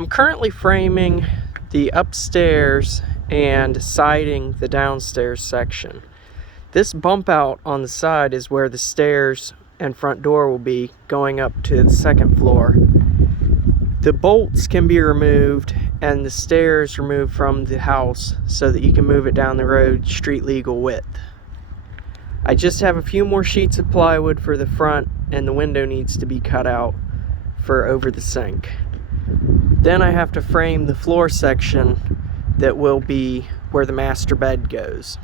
I'm currently framing the upstairs and siding the downstairs section. This bump out on the side is where the stairs and front door will be going up to the second floor. The bolts can be removed and the stairs removed from the house so that you can move it down the road street legal width. I just have a few more sheets of plywood for the front, and the window needs to be cut out for over the sink. Then I have to frame the floor section that will be where the master bed goes.